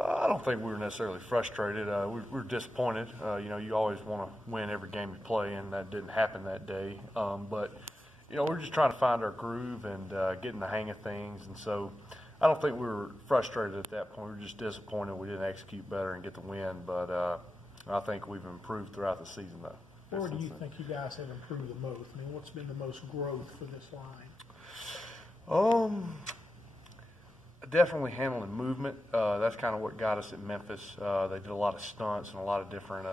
I don't think we were necessarily frustrated. We were disappointed. You always want to win every game you play, and that didn't happen that day. But we're just trying to find our groove and getting the hang of things. And so I don't think we were frustrated at that point. We were just disappointed we didn't execute better and get the win. But I think we've improved throughout the season, though. Where do you think you guys have improved the most? I mean, what's been the most growth for this line? Definitely handling movement. That's kind of what got us at Memphis. They did a lot of stunts and a lot of different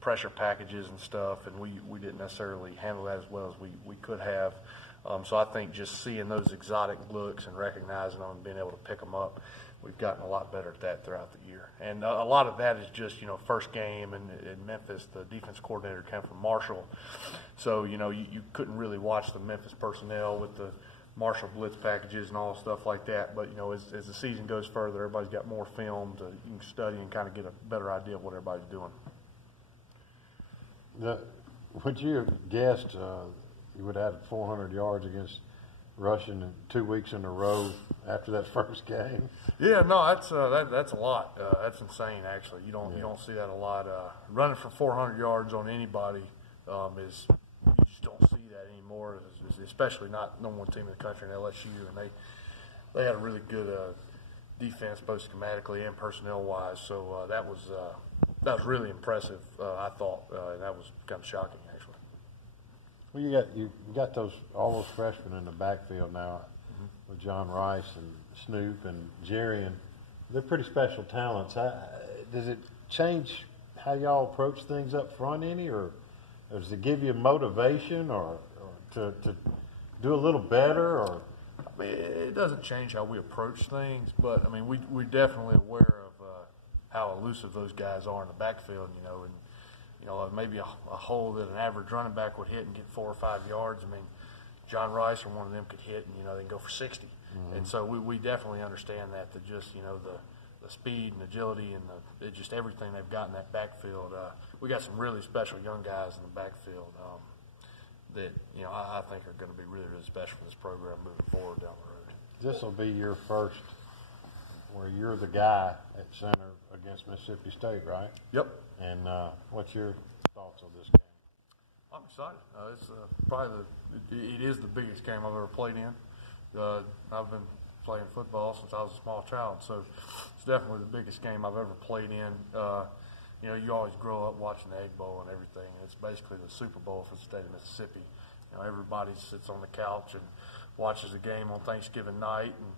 pressure packages and stuff, and we didn't necessarily handle that as well as we could have. So I think just seeing those exotic looks and recognizing them and being able to pick them up, we've gotten a lot better at that throughout the year. And a lot of that is just, first game in Memphis, the defense coordinator came from Marshall. So, you couldn't really watch the Memphis personnel with the Marshall blitz packages and all stuff like that. But, as the season goes further, everybody's got more film to you can study and kind of get a better idea of what everybody's doing. Would you have guessed you would have had 400 yards against rushing in 2 weeks in a row after that first game? Yeah, no, that's a lot. That's insane, actually. You don't see that a lot. Running for 400 yards on anybody is you just don't see that anymore. Especially not number one team in the country in LSU, and they had a really good defense both schematically and personnel wise. So that was really impressive. I thought, and that was kind of shocking actually. Well, you got all those freshmen in the backfield now with John Rice and Snoop and Jerry, and they're pretty special talents. Does it change how y'all approach things up front any, or does it give you motivation or to do a little better? Or I mean, it doesn't change how we approach things, but I mean we're definitely aware of how elusive those guys are in the backfield, and maybe a hole that an average running back would hit and get 4 or 5 yards. I mean, John Rice or one of them could hit and they can go for 60. And so we definitely understand that just the speed and agility and just everything they've got in that backfield. We got some really special young guys in the backfield that I think are going to be really, really special for this program moving forward down the road. This will be your first where you're the guy at center against Mississippi State, right? Yep. And what's your thoughts on this game? I'm excited. It's probably it is the biggest game I've ever played in. I've been playing football since I was a small child, so it's definitely the biggest game I've ever played in. You always grow up watching the Egg Bowl and everything, and it's basically the Super Bowl for the state of Mississippi. Everybody sits on the couch and watches the game on Thanksgiving night, and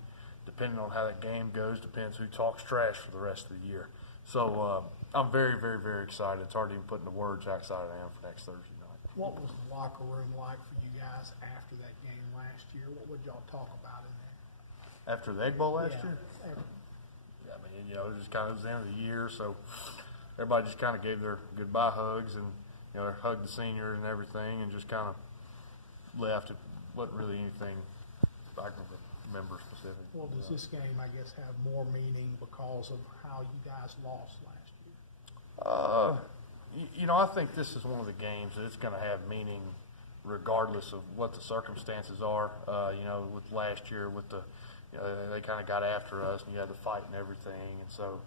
depending on how that game goes, depends who talks trash for the rest of the year. So I'm very, very, very excited. It's hard to even put into words how excited I am for next Thursday night. What was the locker room like for you guys after that game last year? What would y'all talk about in there? After the Egg Bowl last year? Ever. I mean, it was just kind of the end of the year, so everybody just kind of gave their goodbye hugs and hugged the seniors and everything, and just kind of left. It wasn't really anything I can remember specifically. Well, does this game, I guess, have more meaning because of how you guys lost last year? I think this is one of the games that it's going to have meaning regardless of what the circumstances are. With last year, with the they kind of got after us, and you had the fight and everything, and so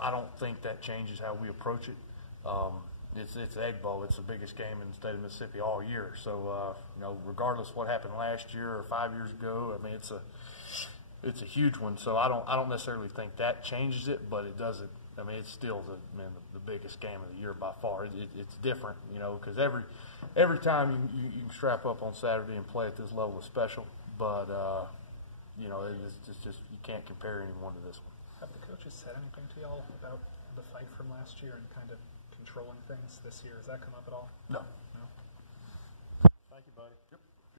I don't think that changes how we approach it. It's Egg Bowl. It's the biggest game in the state of Mississippi all year. So regardless of what happened last year or 5 years ago, I mean it's a huge one. So I don't necessarily think that changes it, but it doesn't. I mean it's still the biggest game of the year by far. It's different, because every time you can strap up on Saturday and play at this level is special. But it's just you can't compare anyone to this one. Have the coaches said anything to y'all about the fight from last year and kind of controlling things this year? Has that come up at all? No. No?